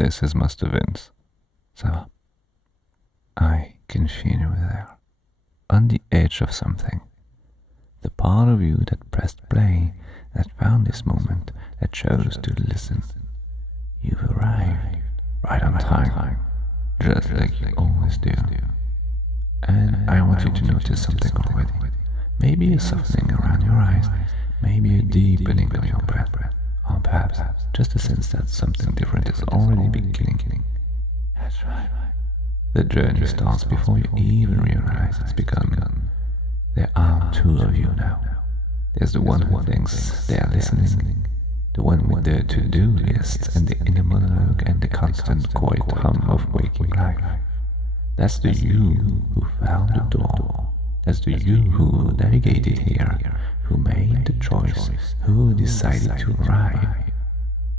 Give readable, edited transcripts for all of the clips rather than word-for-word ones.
This is Master Vince. So, I can feel you there, on the edge of something. The part of you that pressed play, that found this moment, that chose to listen. You've arrived, right on time, just like you always do. And I want you to notice something already. Maybe a softening around your eyes, maybe a deepening of your breath, or perhaps just a sense that something different is already beginning. That's right. The journey starts before you even realize it's begun. There are two of you now. There's the one who thinks they are listening, the one with the to-do list and the inner monologue and the constant quiet hum of waking life. That's the you who found the door. That's the you who navigated here, who made the choice, who decided to arrive.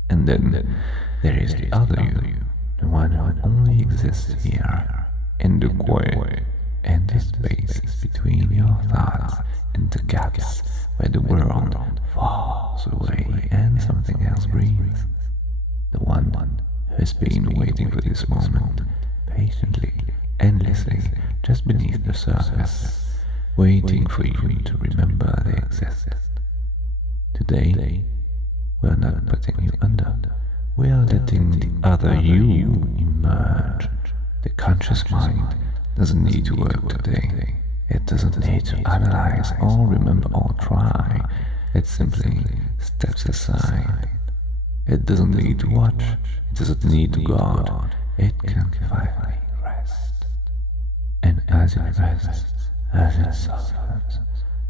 And then there is the other you, the one who only exists here, in the quiet and the spaces between your thoughts and the gaps where the world falls away and something else breathes. The one who has been waiting for this moment, patiently, endlessly, just beneath the surface, waiting for you to remember they exist. Today, we're not putting you under. We are letting the other you emerge. The conscious mind doesn't need to work today. It doesn't need to analyze or remember or try. It simply steps aside. It doesn't need to watch. It doesn't need to guard. It can finally rest. And as it rests, as it softens,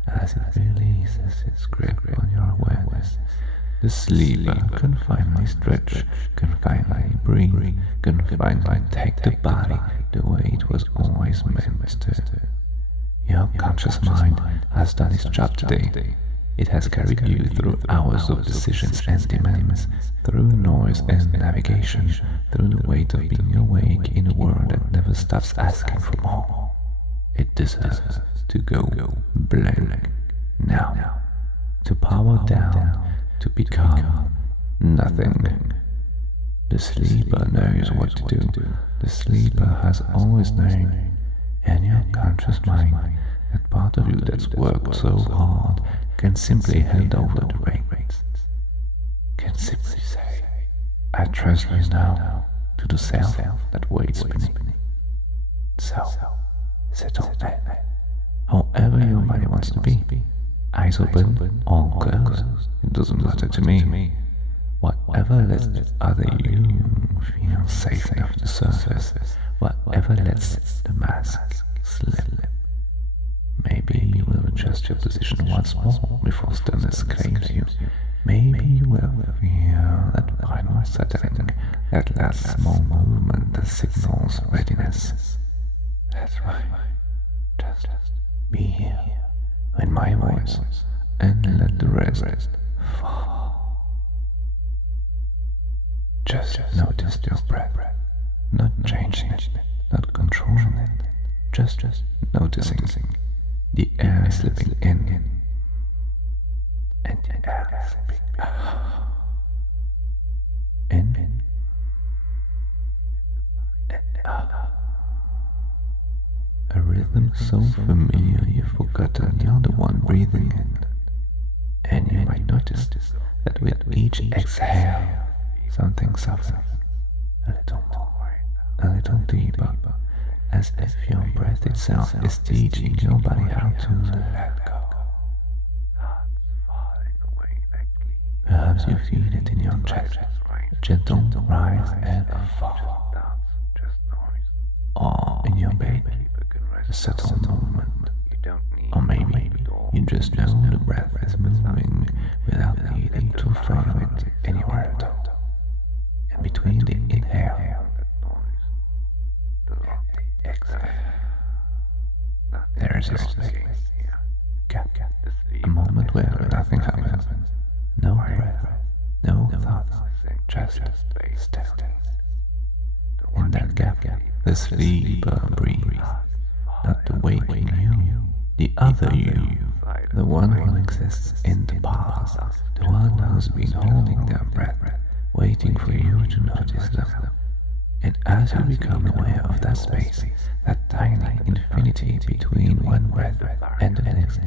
as it releases its grip on your awareness, the sleeper can finally stretch, can finally breathe, can finally take the body the way it was always meant to. Your conscious mind has done its job today. It has carried you through hours of decisions and demands, through noise and navigation, through the weight of being awake in a world that never stops asking for more. It deserves to go blank now, to power down, to become nothing. The sleeper knows what to do. The sleeper has always known, and your conscious mind, that part of you that's worked so hard, can simply hand over the reins, can simply say, I trust you now to the self that waits beneath. So, settle down, however your body wants to be, eyes open or closed, it doesn't matter to me. Whatever lets the other you feel safe enough to surface, whatever lets the mask slip. Maybe you will adjust your position once more before stillness claims you. Maybe you will feel that final settling, that last small movement that signals readiness. That's right. Just be here with my voice and let the rest fall. Just notice your breath, not changing it, not controlling it, just noticing the air slipping in and the air slipping out. In and out. A rhythm so familiar you've forgotten you're the one breathing it. And you might notice that with each exhale, something softens a little more, a little deeper, as if your breath itself is teaching your body how to let go. Perhaps you feel it in your chest, a gentle rise and fall, or in your belly, a subtle movement, or maybe you just know the breath is moving without needing to follow it anywhere at all. And between the inhale and the exhale, there is a space, gap, a moment where nothing happens, no breath, no thoughts, just stillness. In that gap, the sleeper breathes, not the waking you, the other you, the one who exists in the past, the one who's been holding their breath, waiting for you to notice them, And as you become aware of that space, that tiny infinity between one breath and the next,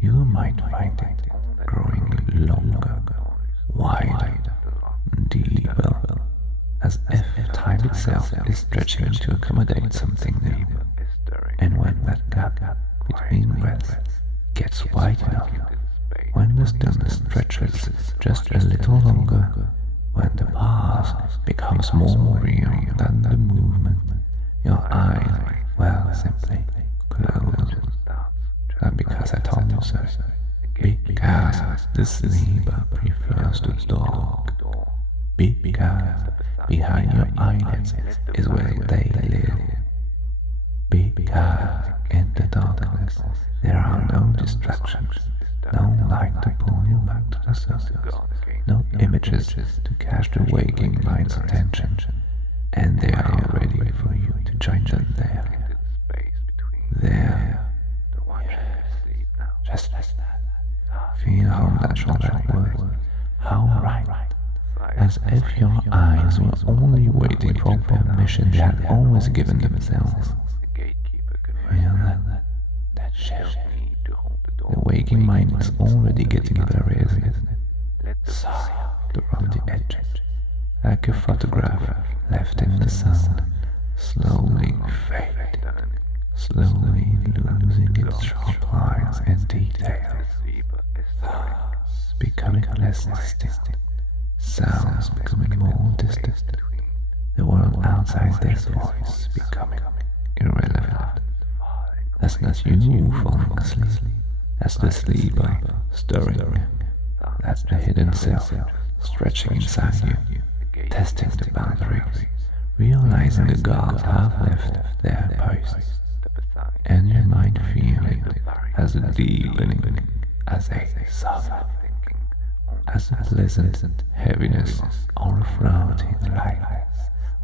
you might find it growing longer, wider, deeper, as if time itself is stretching to accommodate something new. And when that gap between breaths gets wide enough, when the stillness stretches just a little longer, when the pause becomes more real than the movement, your eyes, well, simply close. Not because I told you so, because the sleeper prefers the dark, because behind your eyelids is where they live, because in the darkness there are no distractions, no light to pull you back to the surface, no images to catch the waking mind's attention, and they are ready for you to join them there. There. Just like that. Feel how natural that was, how right. As if your eyes were only waiting for permission they had always given themselves. Feel that shift. The waking mind is already getting very isn't it? Soft around the edges, like a photograph left in the sun, slowly fading, slowly losing its sharp lines and details, thoughts becoming less distinct, sounds becoming more distant, the world outside this voice becoming irrelevant. That's not you falling asleep, that's the sleeper stirring. That's the hidden self stretching inside you, testing the boundaries, realizing the gods have left their posts, and you might feel it as a deepening, as a soft, as a pleasant heaviness or a floating lightness,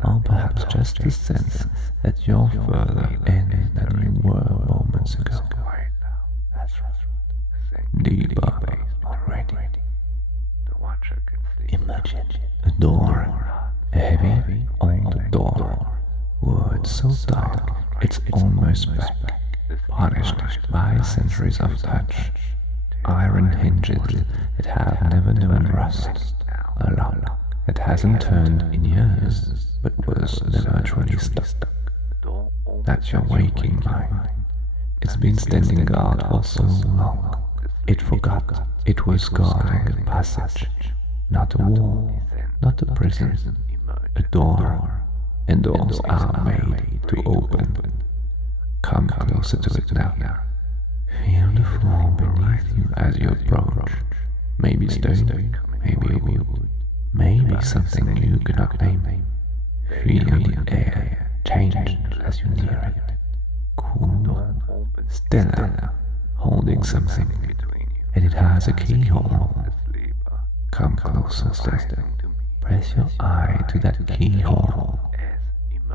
or perhaps just a sense that you're further in than you were moments ago. That's right. Deeper already. Imagine a door, a heavy old door, wood so dark it's almost black, polished by centuries of touch, iron hinges that have never known rust, a lock that hasn't turned in years but was never truly stuck. That's your waking mind. It's been standing guard for so long, it forgot it was guarding a passage. Not a wall, not a prison, a door, and doors are made to open. Come closer to it now. Feel the floor beneath you as you approach. Maybe stone, maybe wood, maybe something you cannot name. Feel the air change as you near it. Cool, still, holding something, and it has a keyhole. Come closer still. Press your eye to that keyhole.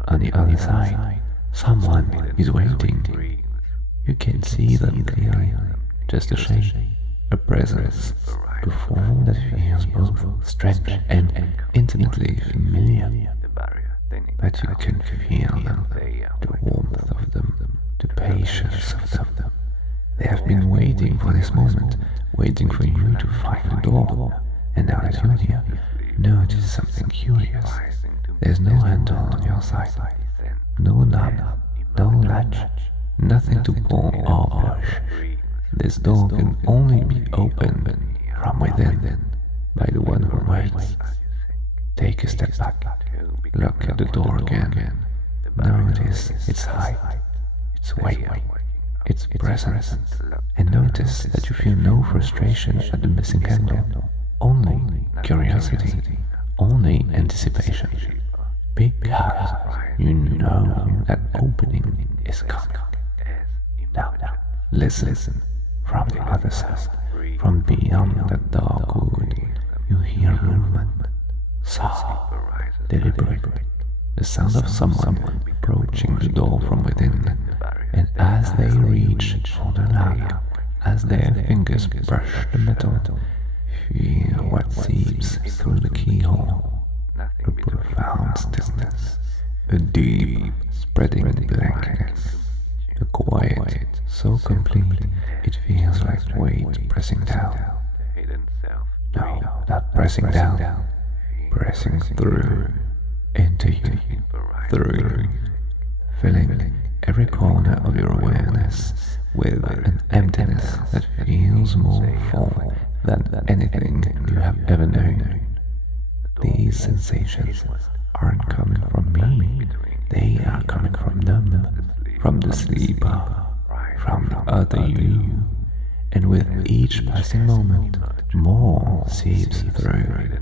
On the other side, someone is waiting. You can see them clearly. Just a shape, a presence, a form that feels both strange and intimately familiar. But you can feel them, the warmth of them, the patience of them. They have been waiting for this moment, waiting for you to find the door. And now that you're here, notice something curious. There's no handle on your side, no knob, no latch, nothing to pull or push. This door can only be opened from within by the one who waits. Take a step back, look at the door again, notice its height, its weight, its presence, and notice that you feel no frustration at the missing handle. Only curiosity, only anticipation, because you know that opening is coming. Now, listen, from the other side, from beyond that dark wood, you hear movement, soft, deliberate, the sound of someone approaching the door from within, and as they reach for the lock, as their fingers brush the metal, feel what seeps through the keyhole, a profound stillness, a deep, spreading blankness, a quiet so complete it feels like weight pressing down. No, not pressing down, pressing through, into you, through you, filling every corner of your awareness with an emptiness that feels more full than anything you have ever known. These sensations aren't coming from me, they are coming from them, from the sleeper, from the other you, and with each passing moment, more seeps through,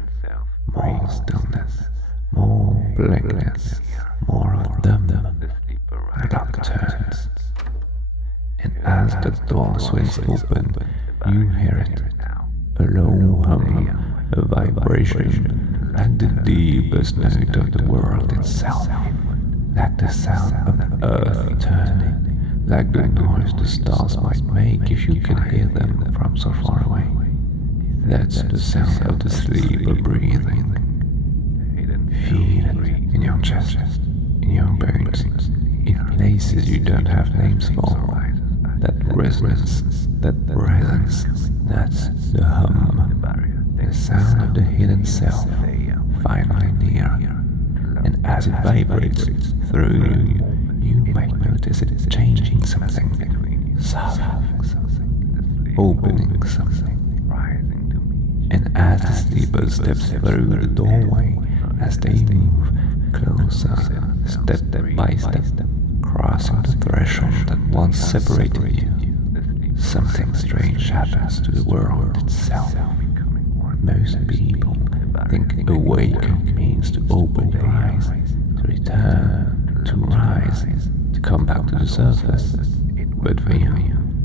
more stillness, more blankness, more of them. The clock turns, and as the door swings open, you hear it, a low hum, a vibration, like the deepest note of the world itself, like the sound of the earth turning, like the noise the stars might make if you could hear them from so far away. That's the sound of the sleeper breathing. Feel it in your chest, in your bones, in places you don't have names for. That resonance, that presence, that's the hum, the sound of the hidden self, finally near. And as it vibrates through you, you might notice it changing something, softening something, opening something. And as the sleeper steps through the doorway, as they move closer, step by step, crossing the threshold that once separated you, something strange happens to the world itself. Most people think awaken means to open your eyes, to return, to rise, to come back to the surface. But for you,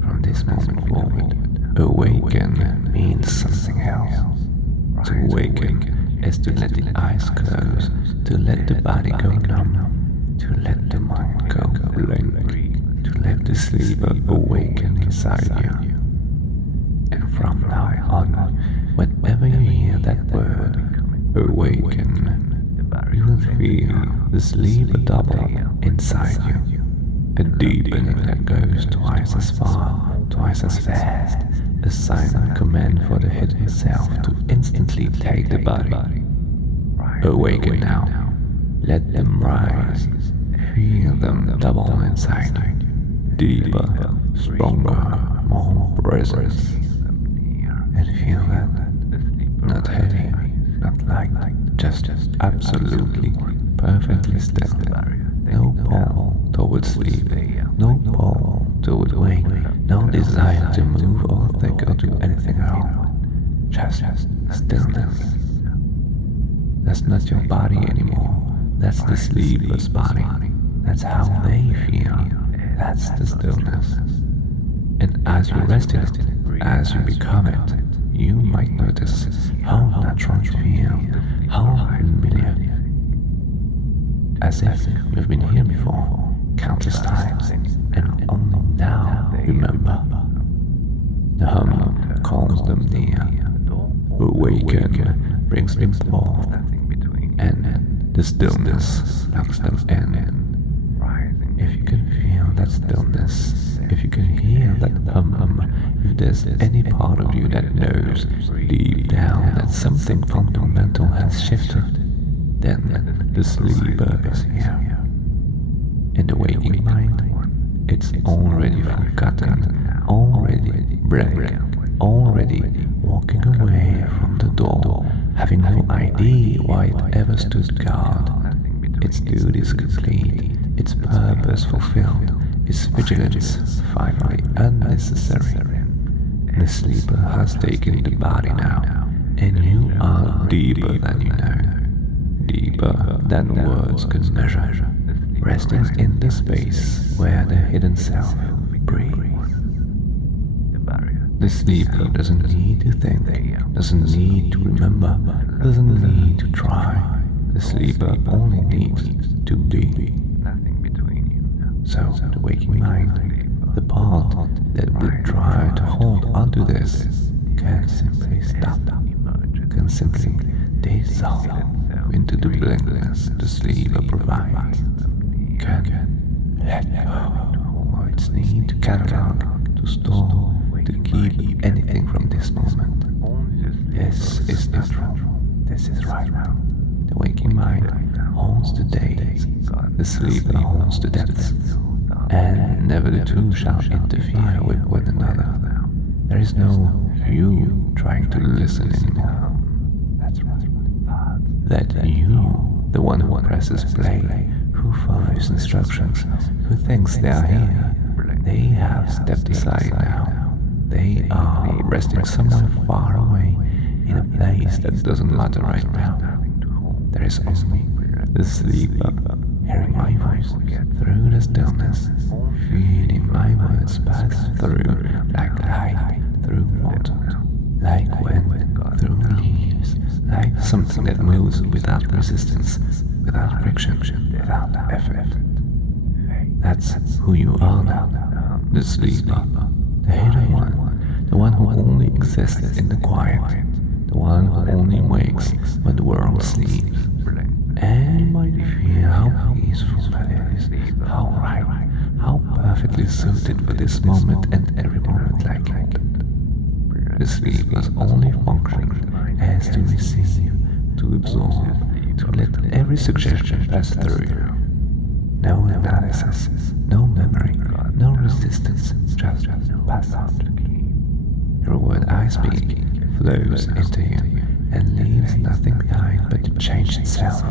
from this moment forward, awaken means something else. To awaken is to let the eyes close, to let the body go numb, to let the mind go blank, to let the sleeper awaken inside you. And from now on, whenever you hear that word, awaken, you will feel the sleeper double inside you, a deepening that goes twice as far, twice as fast, a silent command for the hidden self to instantly take the body. Awaken now, let them rise, feel them double inside you, deeper, stronger, more presence, and feel that, not heavy, not light, just absolutely, perfectly still, no pull towards sleep, no pull towards wake, no desire to move or think or do anything at all, just stillness. That's not your body anymore, that's the sleeper's body, that's how they feel, that's the stillness. And as you rest in it, as you become it, you might notice how natural you feel, how familiar, as if you've been here before, countless times, and only now remember. The hum calls them near, awaken brings them forth, and the stillness locks them in. If you can feel that stillness, if you can hear that hum, if there's any part of you that knows deep down that something fundamental has shifted, then the sleeper is here. In the waking mind, it's already forgotten, already blank, already walking away from the door, having no idea why it ever stood guard. Its duties complete, its purpose fulfilled, its vigilance finally unnecessary. The sleeper has taken the body now, and you are deeper than you know, deeper than words can measure, resting in the space where the hidden self breathes. The sleeper doesn't need to think, doesn't need to remember, doesn't need to try. The sleeper only needs to be. So the waking mind, the part that would try to hold onto this, can simply stop, can simply dissolve into the blankness the sleeper provides, can let go of its need to catalog, to store, to keep anything from this moment. This is neutral. This is right now. The waking mind holds the days, the sleeper holds the depths, and never the two shall interfere with one another. There is no you trying to listen anymore. That's right. That you, the one who presses play, who follows instructions, who thinks they are here, they have stepped aside now. They are resting somewhere far away in a place that doesn't matter right now. There is only the sleeper hearing my voice through the stillness, feeling my words pass through like light through water, like wind through leaves, like something that moves without resistance, without friction, without effort. That's who you are now, the sleeper, the hidden one, the one who only exists in the quiet, the one who only wakes when the world sleeps. And you might feel how peaceful that is, how right, how perfectly suited for this moment and every moment like it. The sleeper's only function is to receive, to absorb, to let every suggestion pass through you. No analysis, no memory, no resistance, just pass out. Every word I speak flows into you and leaves nothing behind but the change itself.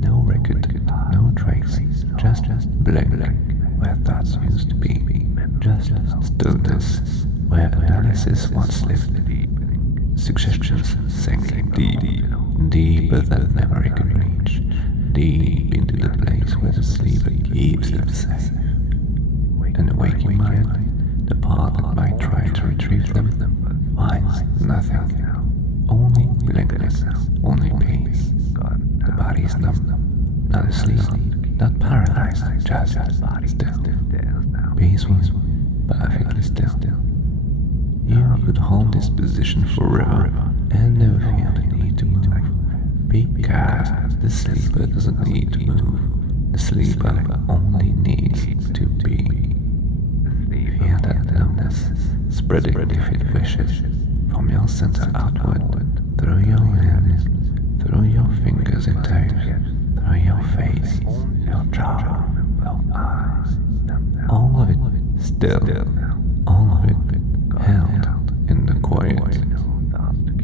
No record, no trace, just blank where thoughts used to be, just stillness where analysis once lived. Suggestions sinking deeper than memory can reach, deep into the place where the sleeper keeps them safe. And the waking mind, the part that might try to retrieve them, finds nothing. Only blankness, only peace. The body is numb, not asleep, not paralyzed, just still. Peaceful, perfectly still. You could hold this position forever and never feel the need to move, because the sleeper doesn't need to move. The sleeper only needs to be. Feel that numbness spreading if it wishes, from your center outward, through your limbs, through your fingers and toes, through your face, your jaw, your eyes. All of it still, all of it held in the quiet.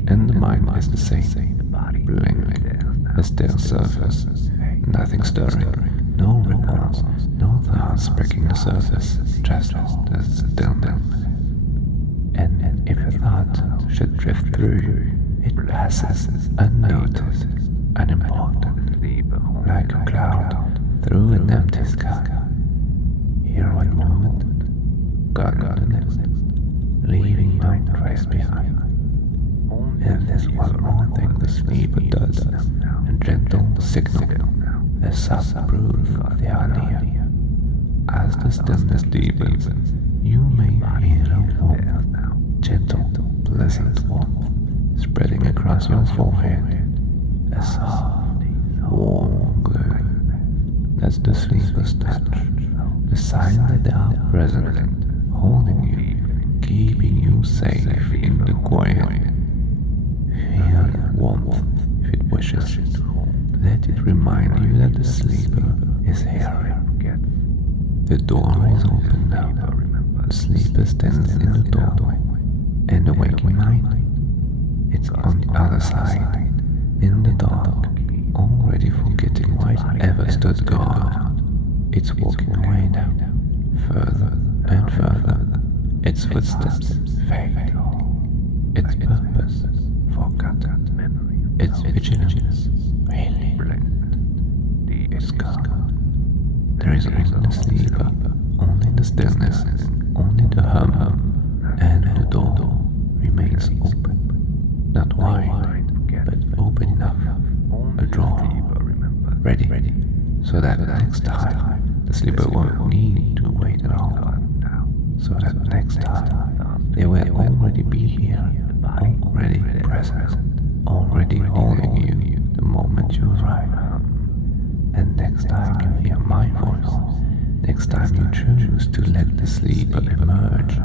And the mind is the same, blank, a still surface, nothing stirring, no ripples, no thoughts breaking the surface, just the stillness. And if a thought should drift through, it passes unnoticed, unimportant, like a cloud through an empty sky. Here one moment, gone the next, leaving no trace behind. And there's one more thing the sleeper does, a gentle signal, a soft proof they are near. As the stillness deepens, you may feel a warmth, gentle, pleasant warmth, spreading across your forehead, a soft, warm glow. That's the sleeper's touch, the sign that they are present, holding you, keeping you safe in the quiet. Feel that warmth if it wishes. Let it remind you that the sleeper is here. The door is open now. The sleeper stands in the doorway, and the waking mind, it's on the other side, in the dark, already forgetting why it ever stood guard. It's walking away now, further and further. Its footsteps fade. Its purpose forgotten. Its vigilance relieved. It's gone. There is only the sleeper, only the stillness, only the hum, and the door remains open. Not wide, but open enough. A drawer, ready, so that next time the sleeper won't need to wait at all. So that next time they will already be here, already present, already holding you, the moment you arrive. And next time you hear my voice, next time you choose to let the sleeper emerge,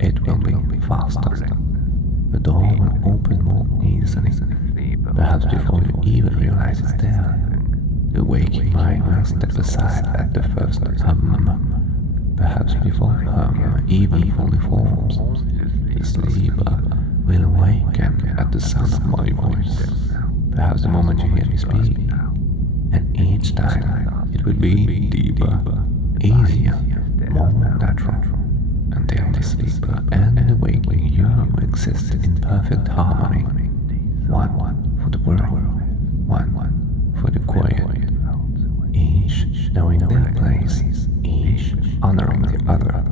it will be faster. The door will open more easily, perhaps before you even realize it's there. The waking mind will step aside at the first hum, perhaps before hum even fully forms. The sleeper will awaken at the sound of my voice, perhaps the moment you hear me speak, and each time it will be deeper, easier, more natural, until the sleeper and the waking you exist in perfect harmony, one for the world, one for the quiet, each knowing their place, each honoring the other.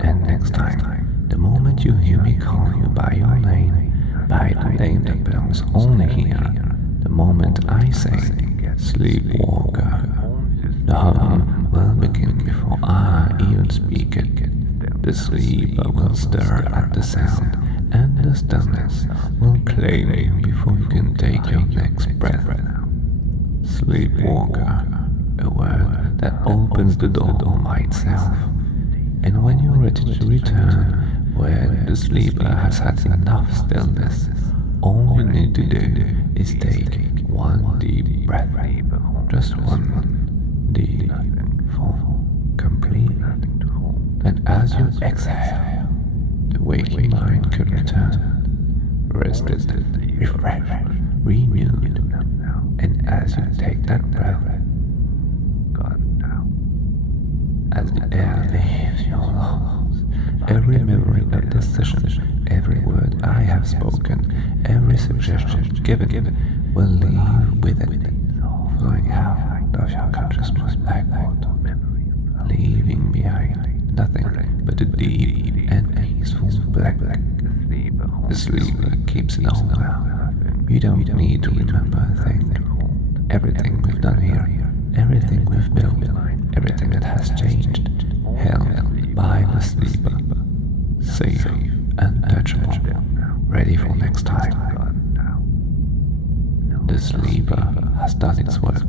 And next time, the moment you hear me call you by your name, by the name that belongs only here, the moment I say, sleepwalker, the hum will begin before I even speak it. The sleeper will stir at the sound, and the stillness will claim you before you can take your next breath. Sleepwalker, a word that opens the door by itself. And when you're ready to return, where the sleeper has had enough stillness, all you need to do is take one deep breath, just one deep, full, complete. And as you exhale, the waking mind can return, rested, refreshed, renewed. And as you take that breath, as the air leaves your lungs, every memory of this session, every word I have spoken, every suggestion given, will leave with it, flowing out of your consciousness backward, leaving behind nothing but a deep and peaceful black. The sleeper keeps it all now. You don't need to remember a thing. Everything we've done here, everything we've built, everything that has changed, held by the sleeper, safe, untouchable, ready for next time. The sleeper has done its work.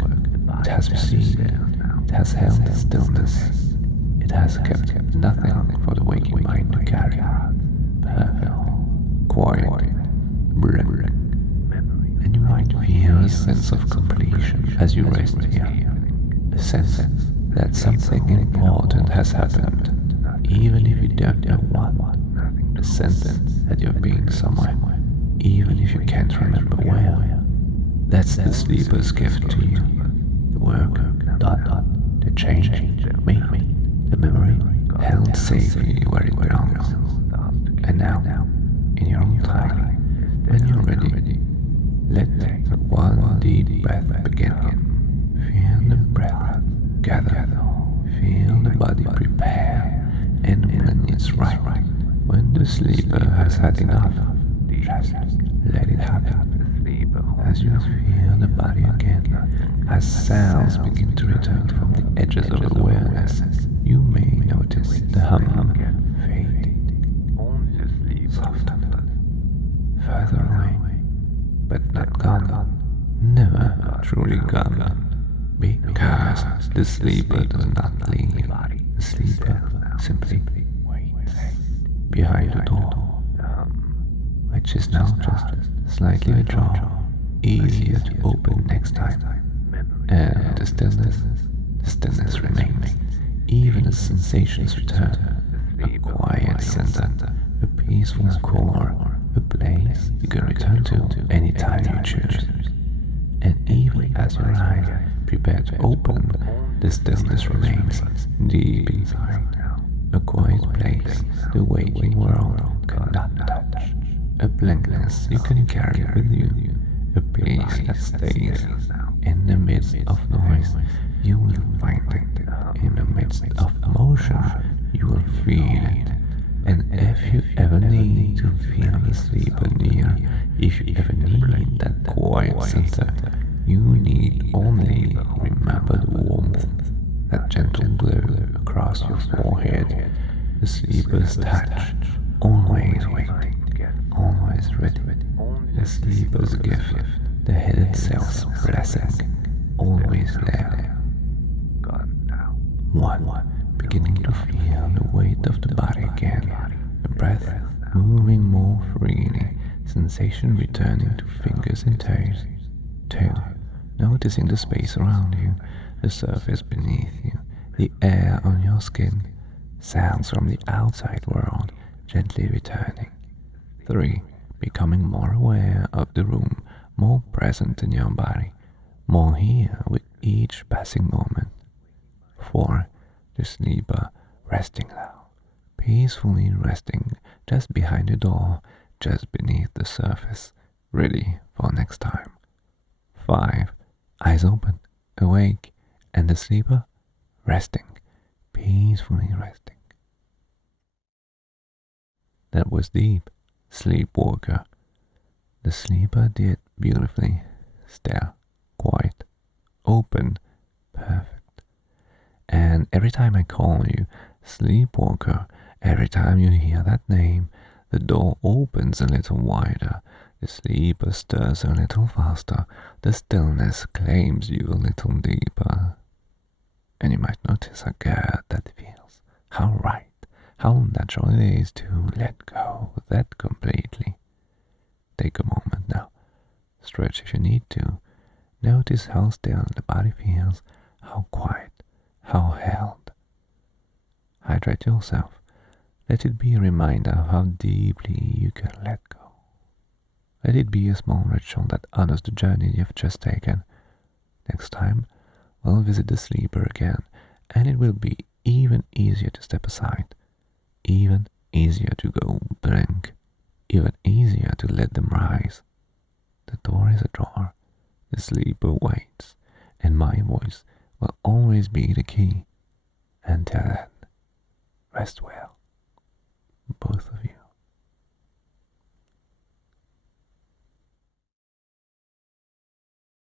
It has received, it has held the stillness. It has kept nothing for the waking mind to carry. Perfect, quiet, brilliant. And you might feel a sense of completion as you rest here. A sense that something important has happened, even if you don't know what. A sense that you've been somewhere, even if you can't remember where. That's the sleeper's gift to you. The work done, the change made. The memory held safely where it belongs. And now, in your own time, when you're ready, let the one deep breath begin. Feel the breath gather, feel the body prepare, and when it's right, when the sleeper has had enough, just let it happen. As you feel the body again, as sounds begin to return from the edges of awareness, you may notice the hum fading, softened, further away, but not gone, never truly gone, because the sleeper does not leave. The sleeper simply waits behind the door, which is now just slightly ajar, easier to open next time. And the stillness remains, even as sensations return. A quiet center, a peaceful core, a place you can return to anytime you choose. And even as your eyes prepare to open, the stillness remains deep inside. A quiet place the waking world cannot touch. A blankness you can carry with you. A peace that stays in the midst of noise. You will find it in the midst of motion. You will feel it. And if you ever need to feel the sleeper near, if you ever need that quiet center, you need only remember the warmth, that gentle glow across your forehead, the sleeper's touch, always waiting, always ready, the sleeper's gift, the hidden self's blessing, always there. 1. Beginning to feel the weight of the body again, the breath moving more freely, sensation returning to fingers and toes. 2. Noticing the space around you, the surface beneath you, the air on your skin, sounds from the outside world gently returning. 3. Becoming more aware of the room, more present in your body, more here with each passing moment. 4. The sleeper resting now, peacefully resting just behind the door, just beneath the surface, ready for next time. 5. Eyes open, awake, and the sleeper resting, peacefully resting. That was deep, sleepwalker. The sleeper did beautifully, still, quiet, open, perfect. And every time I call you sleepwalker, every time you hear that name, the door opens a little wider, the sleeper stirs a little faster, the stillness claims you a little deeper. And you might notice how good that feels, how right, how natural it is to let go of that completely. Take a moment now, stretch if you need to, notice how still the body feels, how quiet, how held. Hydrate yourself, let it be a reminder of how deeply you can let go. Let it be a small ritual that honors the journey you've just taken. Next time, we'll visit the sleeper again, and it will be even easier to step aside, even easier to go blink, even easier to let them rise. The door is ajar, the sleeper waits, and my voice will always be the key. Until then, rest well, both of you.